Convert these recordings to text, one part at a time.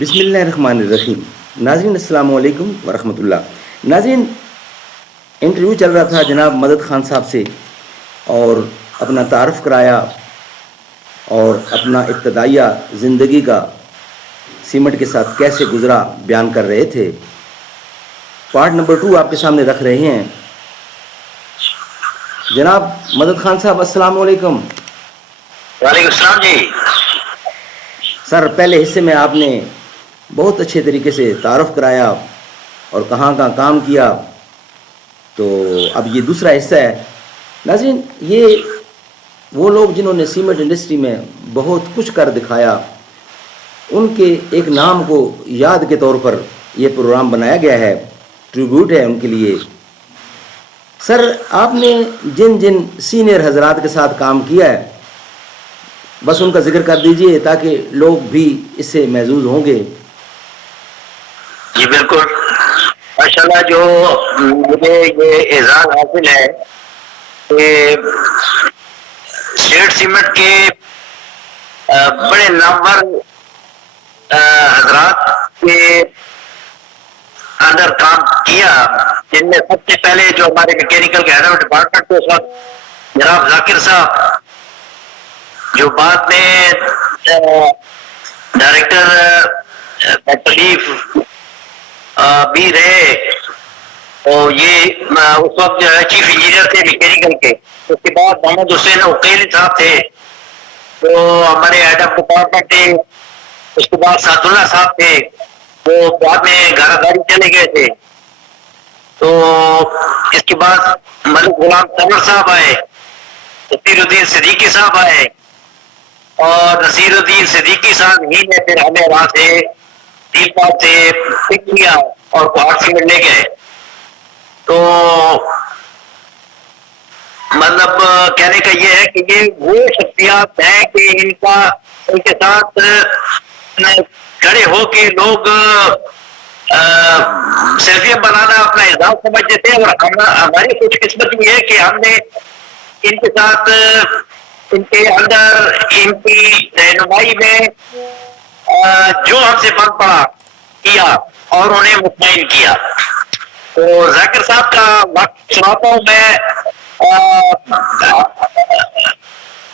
بسم اللہ الرحمن الرحیم. ناظرین السلام علیکم ورحمۃ اللہ. ناظرین، انٹرویو چل رہا تھا جناب مدد خان صاحب سے، اور اپنا تعارف کرایا اور اپنا ابتدائیہ زندگی کا سیمٹ کے ساتھ کیسے گزرا بیان کر رہے تھے. پارٹ نمبر 2 آپ کے سامنے رکھ رہے ہیں. جناب مدد خان صاحب السلام علیکم. وعلیکم السلام جی. سر، پہلے حصے میں آپ نے بہت اچھے طریقے سے تعارف کرایا اور کہاں کہاں کام کیا، تو اب یہ دوسرا حصہ ہے. ناظرین، یہ وہ لوگ جنہوں نے سیمنٹ انڈسٹری میں بہت کچھ کر دکھایا، ان کے ایک نام کو یاد کے طور پر یہ پروگرام بنایا گیا ہے، ٹریبیوٹ ہے ان کے لیے. سر، آپ نے جن جن سینئر حضرات کے ساتھ کام کیا ہے، بس ان کا ذکر کر دیجئے تاکہ لوگ بھی اس سے محظوظ ہوں گے. جی بالکل، ماشاءاللہ. جو مجھے یہ اعزاز حاصل ہے کہ اسٹیٹ سیمنٹ کے بڑے نامور حضرات کے اندر کام کیا، جن میں سب سے پہلے جو ہمارے میکینیکل کے ہیڈ آف ڈپارٹمنٹ اس وقت جناب ذاکر صاحب، جو بعد میں ڈائریکٹر تکلیف بھی رہے، اور یہ اس وقت جو ہے چیف انجینئر تھے میکینیکل کے. اس کے بعد محمد حسین عقیل صاحب تھے جو ہمارے ہیڈ آف ڈپارٹمنٹ تھے. اس کے بعد سعد اللہ صاحب تھے، وہ بعد میں گاڑی چلے گئے تھے. تو اس کے بعد ملک غلام تنور صاحب آئے، نصیر الدین صدیقی صاحب آئے، اور نصیر الدین صدیقی صاحب ہی نے پھر ہمیں وہاں سے دیپا سے پک کیا اور پہاڑ سے ملنے گئے. تو مطلب کہنے کا یہ ہے کہ یہ وہ شخصیات ہیں کہ ان کے ساتھ کھڑے ہو کے لوگ سیلفیاں بنانا اپنا اعزاز سمجھتے تھے. اور ہماری خوش قسمتی یہ ہے کہ ہم نے ان کے ساتھ، ان کے اندر، ان کی رہنمائی میں جو ہم سے بن پڑا کیا اور انہیں مطمئن کیا. تو ذاکر صاحب کا وقت سناتا ہوں میں.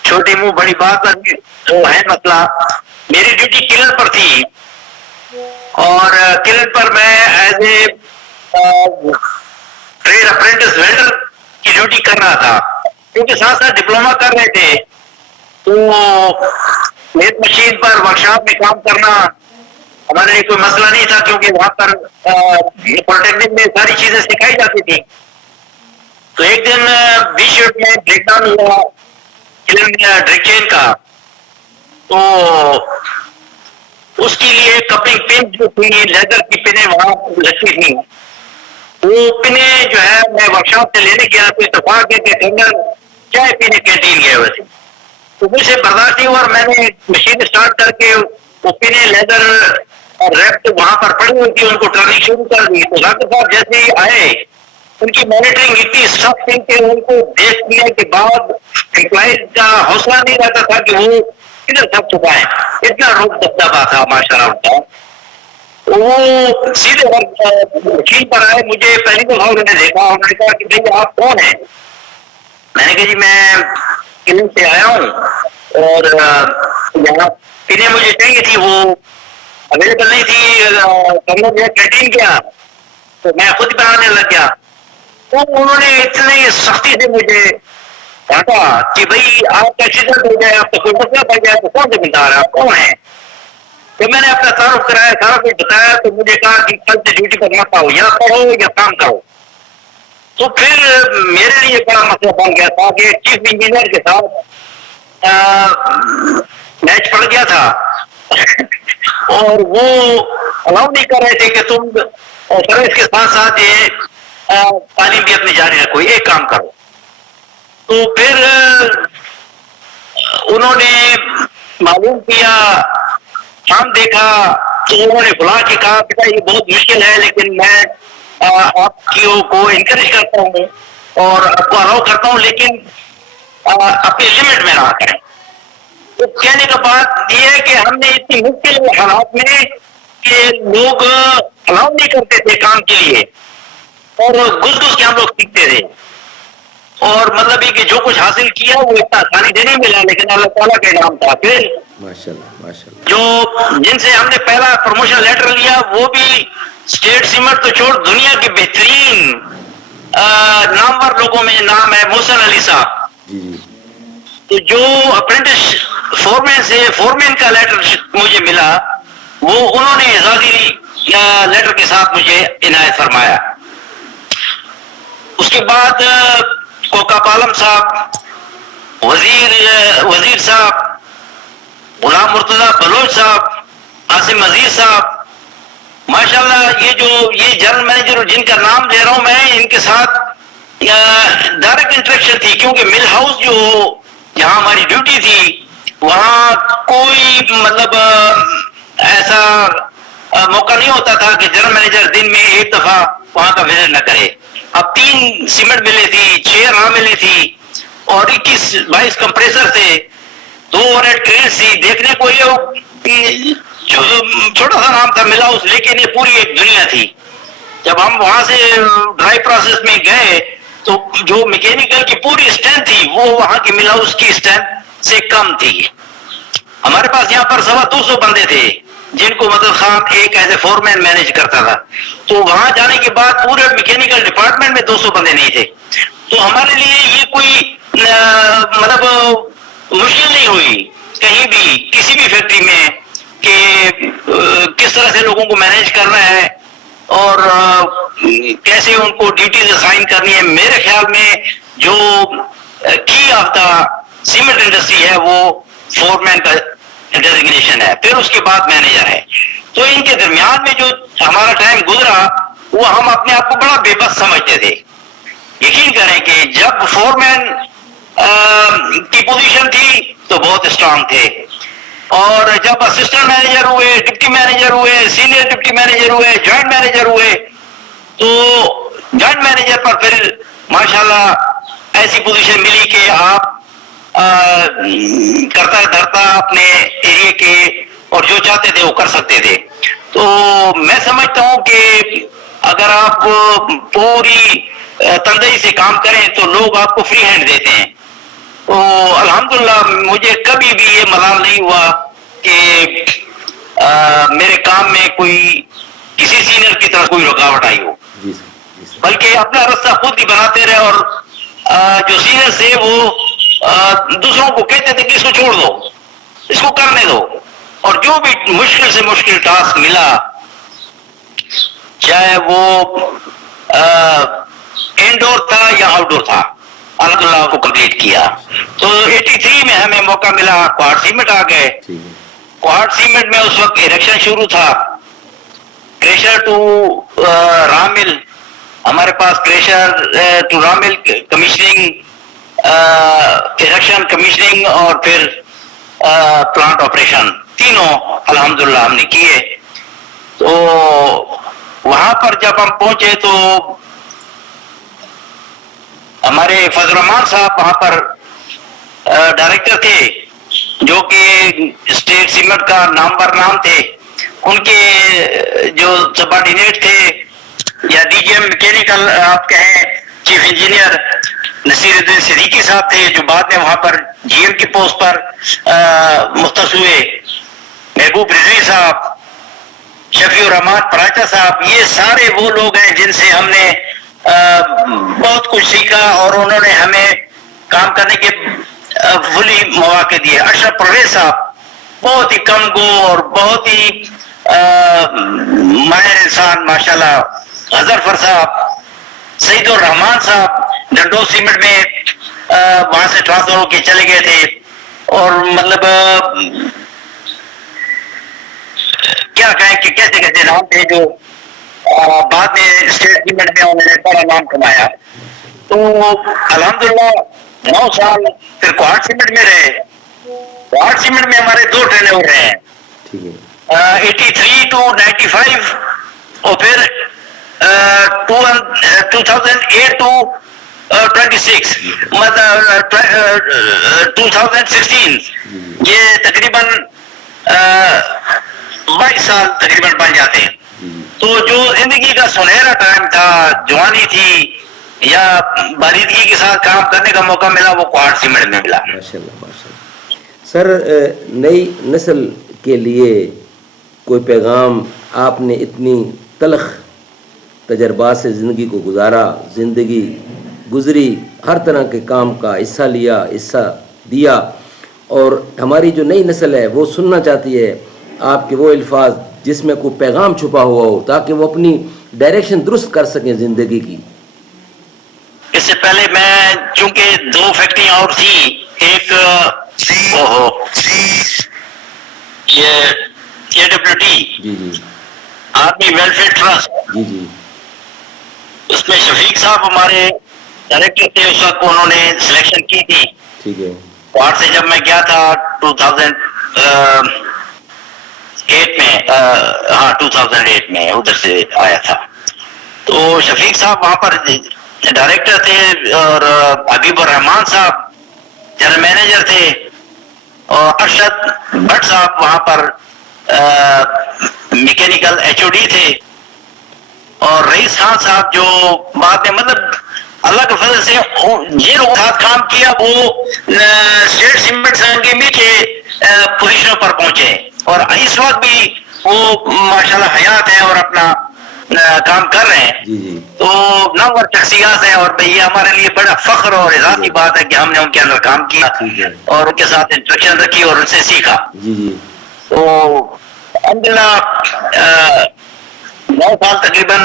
چھوٹی منہ بڑی بات جو ہے مسئلہ. میری ڈیوٹی کلن پر تھی، اور کلن پر میں as a trade apprentice welder کی ڈیوٹی کر رہا تھا، کیونکہ ساتھ ساتھ ڈپلوما کر رہے تھے. تو لیت مشین پر ورکشاپ میں کام کرنا ہمارے لیے کوئی مسئلہ نہیں تھا، کیونکہ وہاں پر پولیٹیکنک میں ساری چیزیں سکھائی جاتی تھی. تو ایک دن 20 شفٹ میں بریک ڈاؤن ہوا ڈرک چین کا. تو اس کے لیے کپنگ پن جو تھی، لیدر کی پنیں وہاں لگتی تھیں. وہ پنیں جو ہے میں ورکشاپ سے لینے گیا تو اتفاق ہے کہ ٹینڈر چائے پینے کینٹین گئے ہوئے تھے. تو مجھ سے برداشت نہیں ہوا اور میں نے مشین اسٹارٹ کر کے وہ پنیں لیدر اور ریپ وہاں پر پڑی ہوئی تھی، ان کو ٹرننگ شروع کر دی. تو ذاکر صاحب جیسے ہی آئے، ان کی مانیٹرنگ اتنی سخت تھی کہ ان کو دیکھنے کے بعد امپلائیز کا حوصلہ نہیں رہتا تھا کہ وہ کدھر تھک چکا ہے. اتنا روک دبدبا تھا ماشاء اللہ ان کا. وہ سیدھے مشین پر آئے، مجھے پہلی دفعہ انہوں نے دیکھا. انہوں نے کہا کہ بھائی آپ کون ہیں؟ میں نے کہا جی میں کلن سے آیا ہوں، اور یہاں پنیں مجھے چاہیے تھی، وہ اویلیبل نہیں تھی. کینٹین گیا تو میں خود بنانے لگ گیا. تو انہوں نے اتنی سختی سے مجھے ڈانٹا کہ بھائی آپ کا ایکسیڈنٹ ہو جائے، آپ کا کوئی مسئلہ پڑ جائے تو کون ذمہ دار ہے، آپ کون ہیں؟ جب میں نے اپنا تعارف کرایا، سارا کچھ بتایا، تو مجھے کہا کہ کل سے ڈیوٹی پر مت آؤ، یا پڑھو یا کام کرو. تو پھر میرے لیے بڑا مسئلہ بن گیا تھا کہ چیف انجینئر کے ساتھ میچ پڑ گیا تھا اور وہ الاؤ نہیں کر رہے تھے کہ تم سروس کے ساتھ ساتھ یہ تعلیم بھی اپنی جاری رکھو، ایک کام کرو. تو پھر انہوں نے معلوم کیا، کام دیکھا، تو انہوں نے بلا کے کہا بیٹا یہ بہت مشکل ہے، لیکن میں آپ کو انکریج کرتا ہوں اور آپ کو الاؤ کرتا ہوں، لیکن اپنی لمٹ میں رہا کریں. تو کہنے کا بات یہ ہے کہ ہم نے اتنی مشکل حالات میں کہ لوگ الاؤ نہیں کرتے تھے کام کے لیے اور گھس گھس کے ہم لوگ سیکھتے تھے. اور مطلب یہ کہ جو کچھ حاصل کیا وہ اتنا آسانی سے نہیں ملا لیکن اللہ تعالیٰ کا انعام تھا. پھر ماشاءاللہ ماشاءاللہ. جو جن سے ہم نے پہلا پروموشن لیٹر لیا وہ بھی اسٹیٹ سیمنٹ تو چھوڑ دنیا کے بہترین نامور لوگوں میں نام ہے محسن علی صاحب. جی جی. تو جو اپرینٹس فورمین سے فورمین کا لیٹر مجھے ملا وہ انہوں نے اعزازی لیٹر کے ساتھ مجھے عنایت فرمایا. اس کے بعد کوکا پالم صاحب، وزیر صاحب، غلام مرتضی بلوچ صاحب، عاصم عزیز صاحب، ماشاءاللہ یہ جنرل مینیجر جن کا نام لے رہا ہوں میں ان کے ساتھ ڈائریکٹ انٹریکشن تھی کیونکہ مل ہاؤس جو جہاں ہماری ڈیوٹی تھی وہاں کوئی مطلب ایسا موقع نہیں ہوتا تھا کہ جنرل مینیجر دن میں ایک دفعہ وہاں کا وزٹ نہ کرے. اب 3 سیمنٹ ملیں تھی، 6 راہ ملیں تھی اور 21-22 کمپریسر تھے، 2 اوورہیڈ کرینز تھی. دیکھنے کو یہ چھوٹا سا نام تھا مل ہاؤس لیکن یہ پوری ایک دنیا تھی. جب ہم وہاں سے ڈرائی پروسیس میں گئے تو جو میکینیکل کی پوری اسٹرینتھ تھی وہ وہاں کی مل ہاؤس کی اسٹرینتھ سے کم تھی. ہمارے پاس یہاں پر 250 بندے تھے جن کو مدد خان ایک ایز اے فورمین مینیج کرتا تھا. تو وہاں جانے کے بعد پورے میکینیکل ڈپارٹمنٹ میں 200 بندے نہیں تھے. تو ہمارے لیے یہ کوئی مطلب مشکل نہیں ہوئی کہیں بھی کسی بھی فیکٹری میں کہ کس طرح سے لوگوں کو مینیج کرنا ہے اور کیسے ان کو ڈیوٹیز اسائن کرنی ہے. میرے خیال میں جو کی آف دا سیمنٹ انڈسٹری ہے وہ فورمین کا ڈیزگنیشن ہے، پھر اس کے بعد مینیجر ہے. تو ان کے درمیان میں جو ہمارا ٹائم گزرا وہ ہم اپنے آپ کو بڑا بے بس سمجھتے تھے. یقین کریں کہ جب فورمین کی پوزیشن تھی تو بہت اسٹرانگ تھے اور جب اسسٹنٹ مینیجر ہوئے، ڈپٹی مینیجر ہوئے، سینئر ڈپٹی مینیجر ہوئے، جوائنٹ مینیجر ہوئے تو جوائنٹ مینیجر پر پھر ماشاءاللہ ایسی پوزیشن ملی کہ آپ کرتا دھرتا اپنے ایریے کے اور جو چاہتے تھے وہ کر سکتے تھے. تو میں سمجھتا ہوں کہ اگر آپ پوری تندہی سے کام کریں تو لوگ آپ کو فری ہینڈ دیتے ہیں. تو الحمدللہ مجھے کبھی بھی یہ ملال نہیں ہوا کہ میرے کام میں کوئی کسی سینئر کی طرف کوئی رکاوٹ آئی ہو، بلکہ اپنا راستہ خود ہی بناتے رہے. اور جو سینئر تھے وہ دوسروں کو کہتے تھے کہ اس کو چھوڑ دو، اس کو کرنے دو. اور جو بھی مشکل سے مشکل ٹاسک ملا چاہے وہ انڈور تھا یا آؤٹ ڈور تھا الحمدللہ کو کمپلیٹ کیا. تو 83 میں ہمیں موقع ملا، کوارٹ سیمنٹ آ گئے. کوارٹ سیمنٹ میں اس وقت اریکشن شروع تھا، کریشر ٹو را مل. ہمارے پاس کریشر ٹو را مل کمیشننگ، اریکشن، کمیشننگ اور پھر پلانٹ آپریشن تینوں الحمدللہ ہم نے کیے. تو وہاں پر جب ہم پہنچے تو ہمارے فضل الرحمان صاحب وہاں پر ڈائریکٹر تھے جو کہ اسٹیٹ سیمنٹ کا نامور نام تھے. ان کے جو سبارڈینیٹ تھے یا ڈی جی ایم میکینیکل آپ کہیں چیف انجینئر نصیر الدین صدیقی صاحب تھے جو بعد میں وہاں پر جی ایم کی پوسٹ پر مختص ہوئے. محبوب رضوی صاحب، شفیع الرحمان پراچا صاحب، یہ سارے وہ لوگ ہیں جن سے ہم نے بہت کچھ سیکھا اور انہوں نے ہمیں کام کرنے کے فلی مواقع دیے. اشرف پرویز صاحب بہت ہی کم گو اور بہت ہی ماہر انسان ماشاءاللہ. اظہر صاحب، سعید الرحمان صاحب ڈنڈو سیمنٹ میں وہاں سے ٹرانسفر ہو کے چلے گئے تھے اور مطلب کیا کہیں کہ کیسے کیسے نام تھے جو بعد میں اسٹیٹ سیمنٹ میں انہوں نے بڑا نام کمایا. تو الحمدللہ 9 سال پھر کوارٹ سیمنٹ میں رہے. کوارٹ سیمنٹ میں ہمارے 2 ٹرین اوور رہے ہیں، 83 to 95 اور پھر 2008 to 26 مطلب 2016. یہ تقریباً 22 سال تقریباً بن جاتے ہیں. جی تو جو زندگی کا سنہرا ٹائم تھا، جوانی تھی یا باریدگی کے ساتھ کام کرنے کا موقع ملا، وہ کوہاٹ سیمنٹ میں ملا. ماشاء اللہ ماشاء اللہ. سر نئی نسل کے لیے کوئی پیغام؟ آپ نے اتنی تلخ تجربات سے زندگی کو گزارا، زندگی گزری، ہر طرح کے کام کا حصہ لیا، حصہ دیا، اور ہماری جو نئی نسل ہے وہ سننا چاہتی ہے آپ کے وہ الفاظ جس میں کوئی پیغام چھپا ہوا ہو، تاکہ وہ اپنی ڈائریکشن درست کر سکیں زندگی کی. اس سے پہلے میں چونکہ 2 فیکٹریاں اور تھی، ایک یہ AWD جی جی آرمی ویلفیئر ٹرسٹ، جی جی اس میں شفیق صاحب ہمارے ڈائریکٹر تھے. اس وقت انہوں نے سلیکشن کی تھی. ٹھیک ہے. کوہاٹ سے جب میں گیا تھا 2008 میں، 2008 میں ادھر سے آیا تھا، تو شفیق صاحب وہاں پر ڈائریکٹر تھے، اور حبیب الرحمان صاحب جنرل مینیجر تھے، اور ارشد بٹ صاحب وہاں پر میکینیکل HOD تھے، اور رئیس خان صاحب جو بعد میں مطلب اللہ کے فضل سے یہ لوگ ساتھ کام کیا، وہ اسٹیٹ سیمنٹ سنگیمی کے پوزیشنوں پر پہنچے، اور اس وقت بھی وہ ماشاءاللہ حیات ہیں اور اپنا کام کر رہے ہیں. جی جی تو نامور شخصیات ہیں، اور یہ ہمارے لیے بڑا فخر اور اعزاز کی بات ہے کہ ہم نے ان کے اندر کام کیا اور ان کے ساتھ انٹریکشن رکھی اور ان سے سیکھا. جی جی تو الحمدللہ 9 سال تقریباً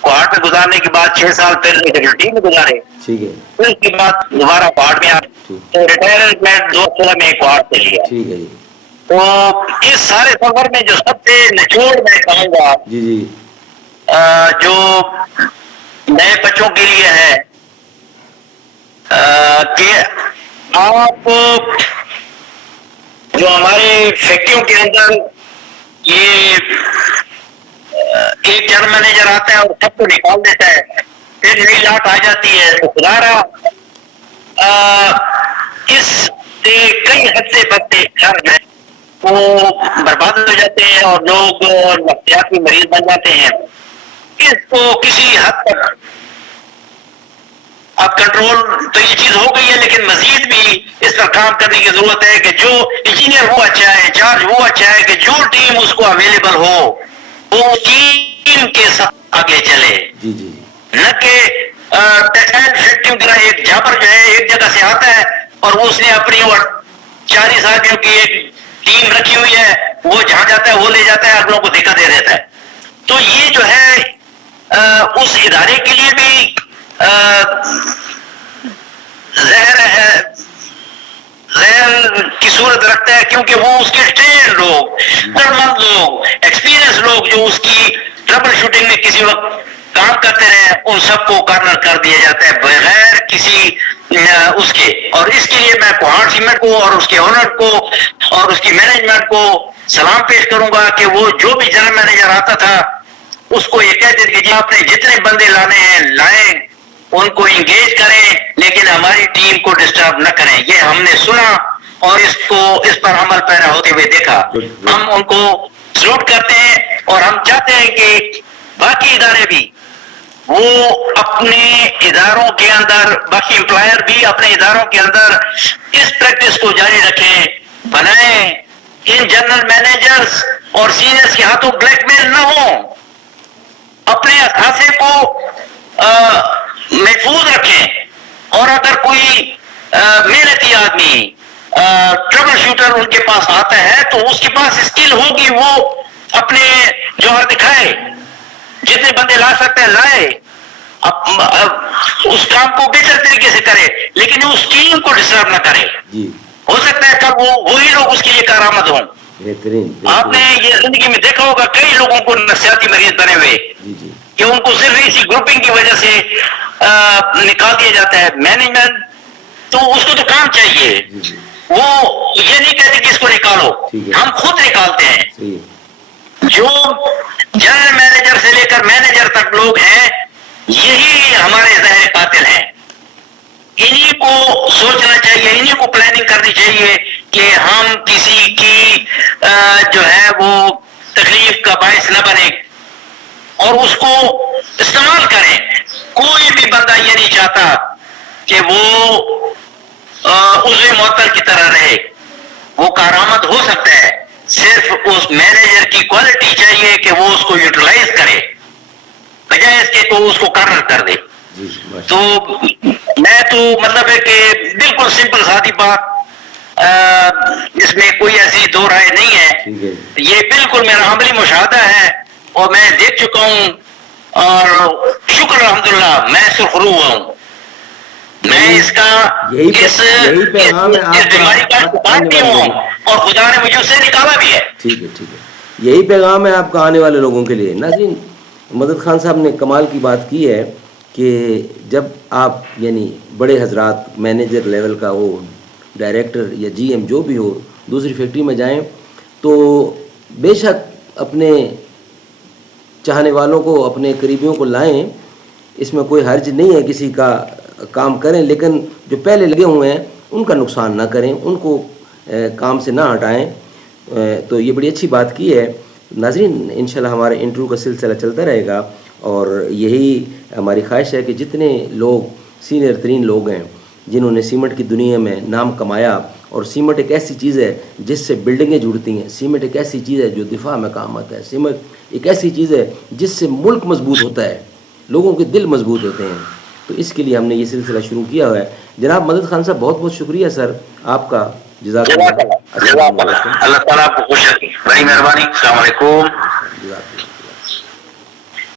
کوہاٹ میں گزارنے کے بعد 6 سال پھر AWD میں گزارے. ٹھیک ہے. پھر اس کے بعد دوبارہ کوہاٹ میں آئے، ریٹائرمنٹ 2016 میں کوہاٹ سے لیا. ٹھیک ہے جی. تو اس سارے سفر میں جو سب سے نچوڑ میں کہوں گا جی جی جو نئے بچوں کے لیے ہے کہ آپ جو ہمارے فیکٹریوں کے اندر یہ ایک جنرل مینیجر آتا ہے اور سب کو نکال دیتا ہے، پھر نئی لاٹ آ جاتی ہے، تو خدارا اس سے کئی حد سے بچے گھر میں وہ برباد ہو جاتے ہیں اور لوگ نفسیاتی مریض بن جاتے ہیں. اس کو کسی حد تک اب کنٹرول تو یہ چیز ہو گئی ہے، لیکن مزید بھی اس پر کام کرنے کی ضرورت ہے کہ جو انجینئر وہ اچھا ہے، انچارج وہ اچھا ہے، کہ جو ٹیم اس کو اویلیبل ہو وہ ٹیم کے ساتھ آگے چلے. جی جی نہ کہ ٹیکسٹائل فیکٹریوں کی طرح ایک جابر جو ہے ایک جگہ سے آتا ہے اور اس نے اپنی 40 آدمیوں کی ایک ٹیم رکھی ہوئی ہے، وہ جہاں جاتا ہے وہ لے جاتا ہے، اگلوں کو دھکا دے دیتا ہے. تو یہ جو ہے اس ادارے کے لیے بھی زہر کی صورت رکھتا ہے، کیونکہ وہ اس کے ٹرین لوگ، ہنرمند لوگ، ایکسپیرئنس لوگ جو اس کی ٹربل شوٹنگ میں کسی وقت کام کرتے رہے، ان سب کو کارنر کر دیا جاتا ہے بغیر کسی اس کے. اور اس کے لیے میں کوہاٹ سیمنٹ کو اور اس کے اونر کو اور اس کی مینجمنٹ کو سلام پیش کروں گا کہ وہ جو بھی جنرل مینیجر آتا تھا اس کو یہ کہتے تھے کہ آپ نے جتنے بندے لانے ہیں لائیں، ان کو انگیج کریں، لیکن ہماری ٹیم کو ڈسٹرب نہ کریں. یہ ہم نے سنا اور اس پر عمل پیرا ہوتے ہوئے دیکھا. ہم ان کو سلوٹ کرتے ہیں اور ہم چاہتے ہیں کہ باقی ادارے بھی وہ اپنے اداروں کے اندر، باقی امپلائر بھی اپنے اداروں کے اندر اس پریکٹس کو جاری رکھیں، بنائیں. ان جنرل مینیجرز اور سینئرز کے ہاتھوں بلیک میل نہ ہوں، اپنے اثاثے کو محفوظ رکھیں. اور اگر کوئی محنتی آدمی ٹربل شوٹر ان کے پاس آتا ہے تو اس کے پاس اسکل ہوگی، وہ اپنے جوہر دکھائے، جتنے بندے لا سکتے ہیں لائے، اس کام کو بہتر طریقے سے کرے، لیکن اس ٹیم کو ڈسٹرب نہ کرے. ہو سکتا ہے کب وہی لوگ اس کے لیے کارآمد ہوں. آپ نے یہ زندگی میں دیکھا ہوگا کئی لوگوں کو نفسیاتی مریض بنے ہوئے کہ ان کو صرف اسی گروپنگ کی وجہ سے نکال دیا جاتا ہے. مینجمنٹ تو اس کو تو کام چاہیے، وہ یہ نہیں کہتے کہ اس کو نکالو، ہم خود نکالتے ہیں. جو جنرل مینیجر سے لے کر مینیجر تک لوگ ہیں، یہی ہمارے زہر قاتل ہیں. انہی کو سوچنا چاہیے, انہی کو پلاننگ کرنی چاہیے کہ ہم کسی کی جو ہے وہ تکلیف کا باعث نہ بنے اور اس کو استعمال کریں. کوئی بھی بندہ یہ نہیں چاہتا کہ وہ عضو معطل کی طرح رہے. وہ کارآمد ہو سکتا ہے, صرف اس مینیجر کی کوالٹی چاہیے کہ وہ اس کو یوٹیلائز کرے بجائے اس کے تو اس کو کارنر کر دے. تو میں تو مطلب ہے کہ بالکل سمپل سادی بات, اس میں کوئی ایسی دو رائے نہیں ہے, یہ بالکل میرا عملی مشاہدہ ہے اور میں دیکھ چکا ہوں اور شکر الحمدللہ میں سرخرو ہوا ہوں. میں اس کا اس بیماری کا شکار بھی ہوں اور خدا نے مجھے اس سے نکالا بھی ہے. ٹھیک ہے, ٹھیک ہے, یہی پیغام ہے آپ کا آنے والے لوگوں کے لیے. ناظرین, مدد خان صاحب نے کمال کی بات کی ہے کہ جب آپ یعنی بڑے حضرات مینیجر لیول کا ہو, ڈائریکٹر یا جی ایم جو بھی ہو, دوسری فیکٹری میں جائیں تو بے شک اپنے چاہنے والوں کو, اپنے قریبیوں کو لائیں, اس میں کوئی حرج نہیں ہے, کسی کا کام کریں, لیکن جو پہلے لگے ہوئے ہیں ان کا نقصان نہ کریں, ان کو کام سے نہ ہٹائیں. تو یہ بڑی اچھی بات کی ہے. ناظرین, انشاءاللہ ہمارے انٹرویو کا سلسلہ چلتا رہے گا اور یہی ہماری خواہش ہے کہ جتنے لوگ سینئر ترین لوگ ہیں جنہوں نے سیمنٹ کی دنیا میں نام کمایا, اور سیمنٹ ایک ایسی چیز ہے جس سے بلڈنگیں جڑتی ہیں, سیمنٹ ایک ایسی چیز ہے جو دفاع میں کام آتا ہے, سیمنٹ ایک ایسی چیز ہے جس سے ملک مضبوط ہوتا ہے, لوگوں کے دل مضبوط ہوتے ہیں. تو اس کے لیے ہم نے یہ سلسلہ شروع کیا ہوا ہے. جناب مدد خان صاحب, بہت بہت شکریہ سر آپ کا. جزاک اللہ, اللہ تعالیٰ آپ کو خوش رکھے, بڑی مہربانی. السلام علیکم. جزاک اللہ.